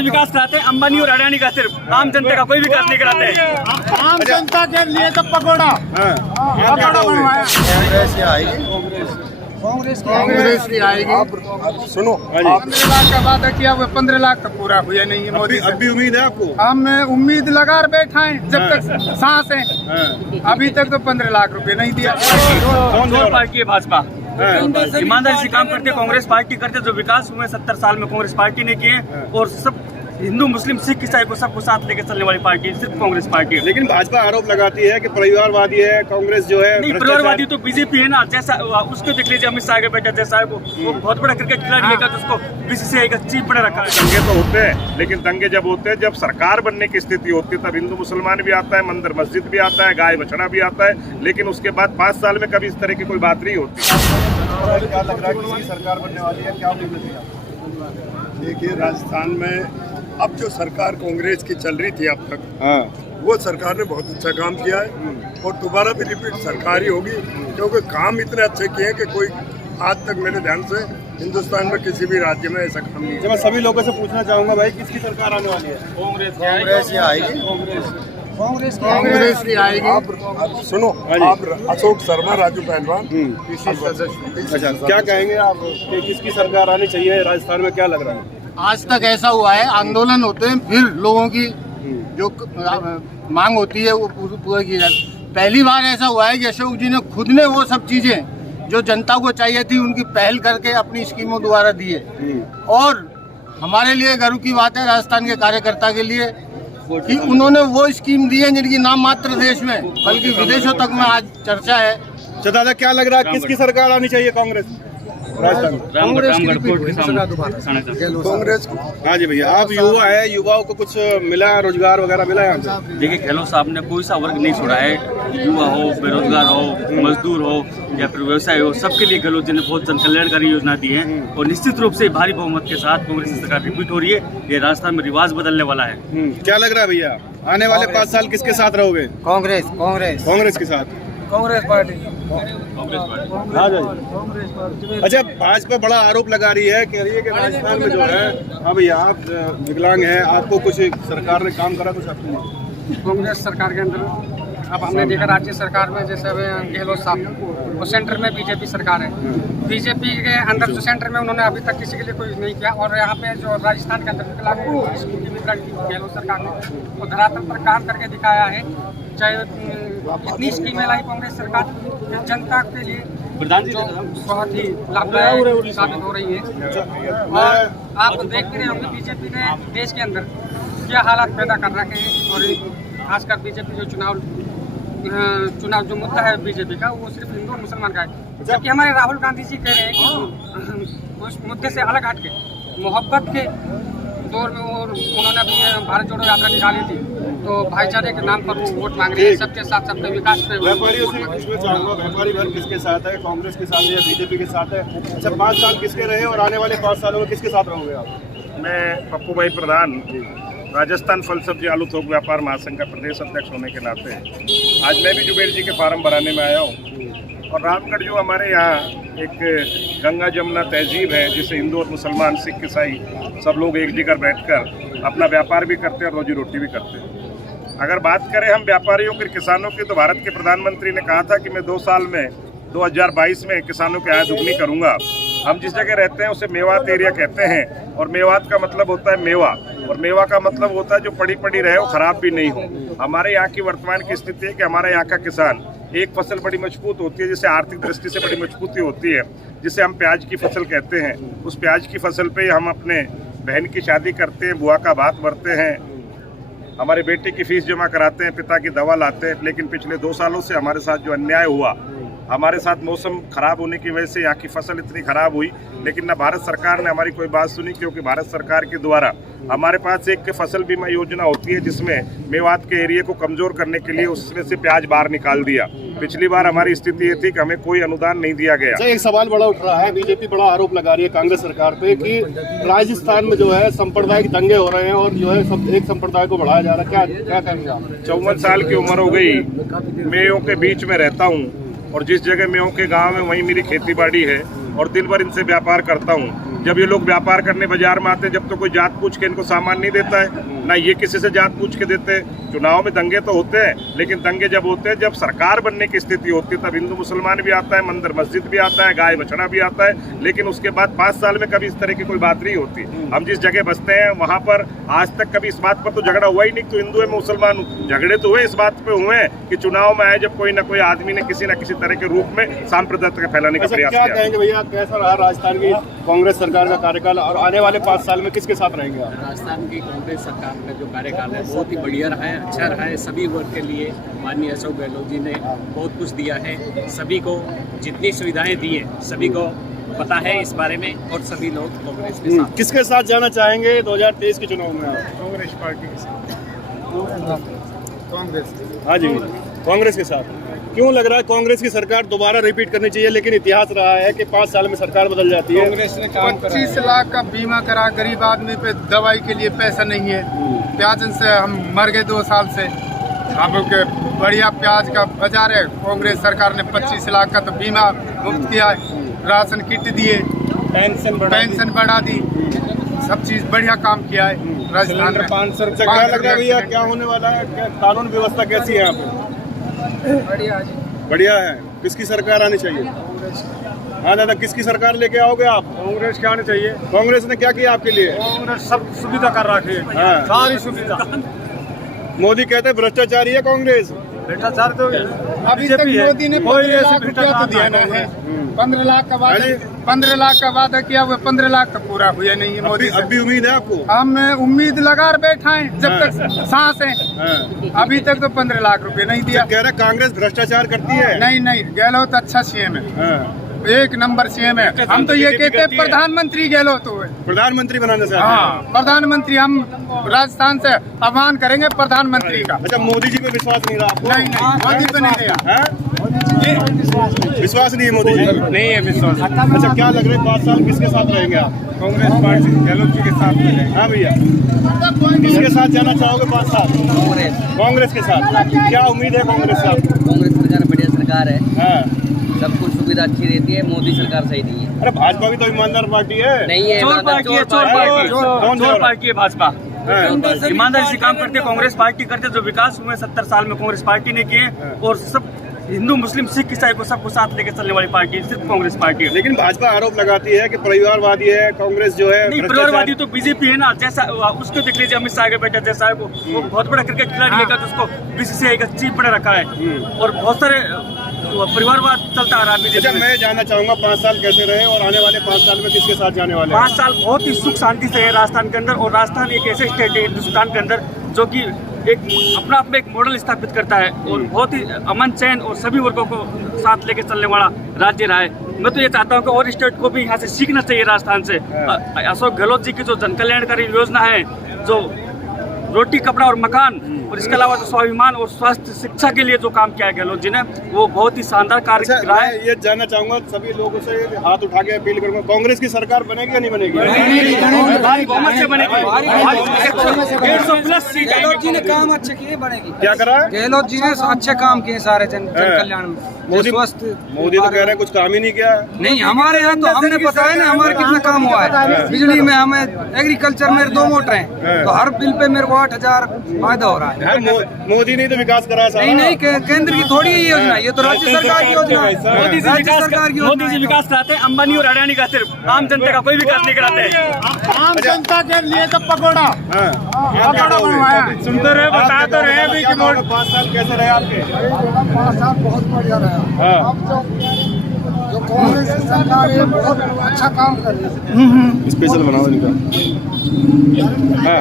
जी विकास कराते हैं, अंबानी और अडानी का सिर्फ, आम जनता का कोई विकास नहीं कराते। आम जनता के लिए तो पकौड़ा बनवाया। कांग्रेस की आएगी। सुनो, 15 लाख का वादा किया, वो 15 लाख तो पूरा हुआ नहीं है मोदी। अब भी उम्मीद है आपको? हम उम्मीद लगा बैठा है जब तक सांस है। अभी तक तो 15 लाख रुपए नहीं दिया। कौन पार्टी है? भाजपा। ईमानदारी से काम करते कांग्रेस पार्टी करते, जो विकास हुए 70 साल में कांग्रेस पार्टी ने किए, और सब हिंदू मुस्लिम सिख ईसाई को सबको साथ लेकर चलने वाली पार्टी सिर्फ कांग्रेस पार्टी है। लेकिन भाजपा आरोप लगाती है कि परिवारवादी है कांग्रेस जो है। नहीं, परिवारवादी तो बीजेपी है ना। जैसा उसको देख लीजिए, अमित शाह के बेटा जैसा है वो बहुत बड़ा क्रिकेट खिलाड़ी है, जिसको बीसीसीआई का चीफ बना रखा है। दंगे तो होते हैं, लेकिन दंगे जब होते हैं, जब सरकार बनने की स्थिति होती है, तब हिंदू मुसलमान भी आता है, मंदिर मस्जिद भी आता है, गाय बछड़ा भी आता है, लेकिन उसके बाद 5 साल में कभी इस तरह की कोई बात नहीं होती। क्या लग रहा है किसकी सरकार बनने वाली है? क्या उम्मीद है? देखिए, राजस्थान में अब जो सरकार कांग्रेस की चल रही थी अब तक, वो सरकार ने बहुत अच्छा काम किया है और दोबारा भी रिपीट सरकार ही होगी, क्योंकि काम इतने अच्छे किए हैं कि कोई आज तक मेरे ध्यान से हिंदुस्तान में किसी भी राज्य में ऐसा काम नहीं है। मैं सभी लोगों से पूछना चाहूंगा भाई, किसकी सरकार आने वाली है? कांग्रेस ही आएगी। कांग्रेस की आएगी। आप सुनो, आप अशोक शर्मा, राजू पहलवान, अच्छा, क्या कहेंगे आप कि किसकी सरकार आनी चाहिए? राजस्थान में क्या लग रहा है? आज तक ऐसा हुआ है, आंदोलन होते हैं, फिर लोगों की जो मांग होती है वो पूरा की जाती है। पहली बार ऐसा हुआ है कि अशोक जी ने खुद ने वो सब चीजें जो जनता को चाहिए थी उनकी पहल करके अपनी स्कीमों द्वारा दी है। और हमारे लिए गर्व की बात है राजस्थान के कार्यकर्ता के लिए कि उन्होंने वो स्कीम दी है जिनकी नाम मात्र देश में बल्कि विदेशों तक में आज चर्चा है। अच्छा दादा, क्या लग रहा है किसकी सरकार आनी चाहिए कांग्रेस राजस्थान? कांग्रेस। हाँ जी भैया, आप युवा है, युवाओं को कुछ मिला है, रोजगार वगैरह मिला है? देखिए, गहलोत साहब ने कोई सा वर्ग नहीं छोड़ा है, युवा हो, बेरोजगार हो, मजदूर हो या फिर व्यवसाय हो, सबके लिए गहलोत जी ने बहुत जन कल्याणकारी योजना दी है। और निश्चित रूप से भारी बहुमत के साथ कांग्रेस की सरकार रिपीट हो रही है। ये राजस्थान में रिवाज बदलने वाला है। क्या लग रहा है भैया, आने वाले 5 साल किसके साथ रहोगे? कांग्रेस कांग्रेस कांग्रेस के साथ? कांग्रेस पार्टी। हाँ जी। अच्छा, भाजपा बड़ा आरोप लगा रही है, कह रही है कि राजस्थान में जो है, हाँ भैया आप विकलांग हैं, आपको कुछ सरकार ने काम करा कुछ आपको? कांग्रेस सरकार के अंदर अब हमने देखा राज्य सरकार में जैसे गहलोत साहब, वो सेंटर में बीजेपी सरकार है। बीजेपी के अंदर जो सेंटर में उन्होंने अभी तक किसी के लिए कोई नहीं किया। और यहाँ पे जो राजस्थान के अंदर गहलोत सरकार ने वो धरातल पर काम करके दिखाया है। चाहे इतनी स्कीमें लाई कांग्रेस सरकार जनता के लिए जो बहुत ही लाभदायक साबित हो रही है। और आप देख भी रहे होंगे बीजेपी ने देश के अंदर क्या हालात पैदा कर रखे हैं। और खासकर बीजेपी जो चुनाव जो मुद्दा है बीजेपी का, वो सिर्फ हिंदू और मुसलमान का है। जबकि हमारे राहुल गांधी जी कह रहे हैं कि उस मुद्दे से अलग हट के मोहब्बत के दौर में उन्होंने अभी भारत जोड़ो यात्रा निकाली थी, तो भाईचारे के नाम पर वो वोट मांग रहे हैं, सबके साथ सबके विकास पे। व्यापारियों से पूछना चाहूँगा, व्यापारी वर्ग किसके साथ है? कांग्रेस के साथ है या बीजेपी के साथ है? अच्छा, 5 साल किसके रहे और आने वाले 5 सालों में किसके साथ रहोगे आप? मैं पप्पू भाई प्रधान, राजस्थान फल सब्जी आलू थोक व्यापार महासंघ का प्रदेश अध्यक्ष होने के नाते आज मैं भी जुबेर जी के फार्म भराने में आया हूँ। और रामगढ़ जो हमारे यहाँ एक गंगा जमुना तहजीब है, जिसे हिंदू और मुसलमान सिख ईसाई सब लोग एक जगह बैठकर अपना व्यापार भी करते हैं और रोजी रोटी भी करते हैं। अगर बात करें हम व्यापारियों के किसानों की, तो भारत के प्रधानमंत्री ने कहा था कि मैं 2 साल में 2022 में किसानों की आय दुगनी करूँगा। हम जिस जगह रहते हैं उसे मेवात एरिया कहते हैं, और मेवात का मतलब होता है मेवा, और मेवा का मतलब होता है जो पड़ी पड़ी रहे वो खराब भी नहीं हो। हमारे यहाँ की वर्तमान की स्थिति है कि हमारे यहाँ का किसान, एक फसल बड़ी मजबूत होती है जिसे आर्थिक दृष्टि से बड़ी मजबूती होती है, जिसे हम प्याज की फसल कहते हैं। उस प्याज की फसल पे हम अपने बहन की शादी करते हैं, बुआ का भात भरते हैं, हमारे बेटे की फीस जमा कराते हैं, पिता की दवा लाते हैं। लेकिन पिछले 2 सालों से हमारे साथ जो अन्याय हुआ, हमारे साथ मौसम खराब होने की वजह से यहाँ की फसल इतनी खराब हुई, लेकिन न भारत सरकार ने हमारी कोई बात सुनी, क्योंकि भारत सरकार के द्वारा हमारे पास एक फसल बीमा योजना होती है जिसमें मेवात के एरिया को कमजोर करने के लिए उसमें से प्याज बाहर निकाल दिया। पिछली बार हमारी स्थिति ये थी कि हमें कोई अनुदान नहीं दिया गया। एक सवाल बड़ा उठ रहा है, बीजेपी बड़ा आरोप लगा रही है कांग्रेस सरकार पे कि राजस्थान में जो है सांप्रदायिक दंगे हो रहे हैं और जो है सब एक संप्रदाय को बढ़ाया जा रहा है। क्या कहेंगे आप? 54 साल की उम्र हो गई, मेयों के बीच में रहता हूँ और जिस जगह मेयों के गाँव में वहीं मेरी खेती बाड़ी है और दिन भर इनसे व्यापार करता हूँ। जब ये लोग व्यापार करने बाजार में आते हैं, जब तो कोई जात पूछ के इनको सामान नहीं देता है, ना ये किसी से जात पूछ के देते हैं। चुनाव में दंगे तो होते हैं, लेकिन दंगे जब होते हैं, जब सरकार बनने की स्थिति होती है, तब हिंदू मुसलमान भी आता है, मंदिर मस्जिद भी आता है, गाय बछड़ा भी आता है, लेकिन उसके बाद 5 साल में कभी इस तरह की कोई बात नहीं होती। हम जिस जगह बसते हैं वहाँ पर आज तक कभी इस बात पर तो झगड़ा हुआ ही नहीं तो हिंदू है मुसलमान हूँ। झगड़े तो हुए इस बात पे हुए कि चुनाव में आए जब कोई ना कोई आदमी ने किसी न किसी तरह के रूप में सांप्रदायिकता फैलाने का प्रयास क्या किया। कहेंगे भैया, कैसा रहा राजस्थान की कांग्रेस सरकार का कार्यकाल और आने वाले 5 साल में किसके साथ रहेंगे आप? राजस्थान की कांग्रेस सरकार का जो कार्यकाल है बहुत ही बढ़िया रहा है, अच्छा रहा है। सभी वर्ग के लिए माननीय अशोक गहलोत जी ने बहुत कुछ दिया है, सभी को जितनी सुविधाएं दी है सभी को पता है इस बारे में, और सभी लोग कांग्रेस के साथ। किसके साथ जाना चाहेंगे 2023 के चुनाव में? कांग्रेस पार्टी के साथ। कांग्रेस। हाँ जी, कांग्रेस के साथ। क्यों लग रहा है कांग्रेस की सरकार दोबारा रिपीट करनी चाहिए? लेकिन इतिहास रहा है कि 5 साल में सरकार बदल जाती है। कांग्रेस ने 25 लाख का बीमा करा, गरीब आदमी पे दवाई के लिए पैसा नहीं है। प्याज से हम मर गए 2 साल से। अब के बढ़िया प्याज का बाजार है। कांग्रेस सरकार ने 25 लाख का तो बीमा मुफ्त किया है, राशन किट दिए, पेंशन बढ़ा दी, सब चीज बढ़िया काम किया है राजस्थान में। 500 रुपये क्या लग रहा है भैया, क्या होने वाला है? क्या कानून व्यवस्था कैसी है यहाँ पे? बढ़िया है। किसकी सरकार आनी चाहिए? हाँ दादा, किसकी सरकार लेके आओगे आप? कांग्रेस के आने चाहिए। कांग्रेस ने क्या किया आपके लिए? कांग्रेस सब सुविधा कर रखी है, हाँ। सारी सुविधा। मोदी कहते हैं भ्रष्टाचारी है कांग्रेस। भ्रष्टाचार तो अभी तक मोदी ने 15 लाख रुपया तो दिया ना है। 15 लाख का वादा, 15 लाख का वादा किया, वो 15 लाख तो पूरा हुआ नहीं है मोदी से। अब भी उम्मीद है आपको? हम उम्मीद लगा बैठा है जब तक सांस है। हाँ। अभी तक तो 15 लाख रुपए नहीं दिया। कह रहा कांग्रेस भ्रष्टाचार करती है? नहीं, गहलोत अच्छा सीएम है, हाँ। 1 नंबर सीएम है। हम तो ये कहते हैं प्रधानमंत्री गहलोत हुए। प्रधानमंत्री बनाना चाहते हैं? हाँ, प्रधानमंत्री। हम राजस्थान से आह्वान करेंगे प्रधानमंत्री का। अच्छा, मोदी जी पे विश्वास नहीं रहा आपको? नहीं, मोदी पे नहीं रहा। विश्वास नहीं है मोदी जी? नहीं है विश्वास। अच्छा, क्या लग रहा है 5 साल किसके साथ रहेंगे आप? कांग्रेस पार्टी गहलोत जी के साथ में। हाँ भैया, किसके साथ जाना चाहोगे 5 साल? कांग्रेस के साथ। क्या उम्मीद है कांग्रेस से आपको? कांग्रेस सरकार बढ़िया सरकार है, हाँ। सब कुछ सुविधा अच्छी रहती है। मोदी सरकार सही नहीं है। अरे भाजपा भी तो ईमानदार पार्टी है। नहीं है, चोर पार्टी है, चोर पार्टी, चोर पार्टी है भाजपा। हाँ। ईमानदारी से काम करते कांग्रेस पार्टी करते, जो विकास हुए 70 साल में कांग्रेस पार्टी ने किए, और सब हिंदू मुस्लिम सिख ईसाई को सबको साथ लेकर चलने वाली पार्टी सिर्फ कांग्रेस पार्टी है। लेकिन भाजपा आरोप लगाती है कि परिवारवादी है कांग्रेस जो है। नहीं, परिवारवादी तो बीजेपी है ना। जैसा उसको देख लीजिए, अमित शाह के बेटा जैसा है, वो बहुत बड़ा क्रिकेट खिलाड़ी लेकर जिसको बीसीसीआई का चीफ बना रखा है, और बहुत सारे परिवारवाद चलता आ रहा है अच्छा, बीजेपी में। मैं जानना चाहूंगा 5 साल कैसे रहे और आने वाले 5 साल में किसके साथ जाने वाले हैं? 5 साल बहुत ही सुख शांति से है राजस्थान के अंदर, और राजस्थान एक ऐसे स्टेट है हिंदुस्तान के अंदर जो कि एक अपना आप में एक मॉडल स्थापित करता है, और बहुत ही अमन चैन और सभी वर्गों को साथ लेके चलने वाला राज्य रहा है। मैं तो ये चाहता हूँ कि और स्टेट को भी यहाँ से सीखना चाहिए राजस्थान से। अशोक गहलोत जी की जो जन कल्याणकारी योजना है, जो रोटी कपड़ा और मकान, और इसके अलावा जो स्वाभिमान और स्वास्थ्य शिक्षा के लिए जो काम किया है गहलोत जी ने, वो बहुत ही शानदार कार्य अच्छा, रहा है। मैं ये जानना चाहूंगा, सभी लोगों से हाथ उठा के अपील करूंगा, कांग्रेस की सरकार बनेगी या नहीं बनेगी? भारी बहुमत से बनेगी। 150+ सीट गहलोत जी ने काम अच्छे किए, बनेगी। क्या करा है? गहलोत जी ने अच्छे काम किए सारे जन कल्याण में। मोदी तो कह रहे हैं कुछ काम ही नहीं किया। नहीं, हमारे यहाँ तो हमने बताया ना हमारे कितना काम हुआ है। बिजली में हमें, एग्रीकल्चर में 2 मोटर हैं, तो हर बिल पे मेरे को 8,000 फायदा हो रहा है। मोदी ने तो विकास करा है। नहीं, केंद्र की थोड़ी ही योजना, ये तो राज्य सरकार की योजना है। मोदी जी विकास कराते हैं, अंबानी और अडानी का सिर्फ, आम जनता का कोई विकास नहीं कराते। आम जनता के लिए तो पकौड़ा बनवाया। सुनते रहे, बता तो रहे भी कि 5 साल कैसे रहे आपके? 5 साल बहुत बढ़िया रहा। हाँ। अब जो कांग्रेस की सरकार है बहुत अच्छा काम कर रही है। स्पेशल बनाओ इनका। हाँ।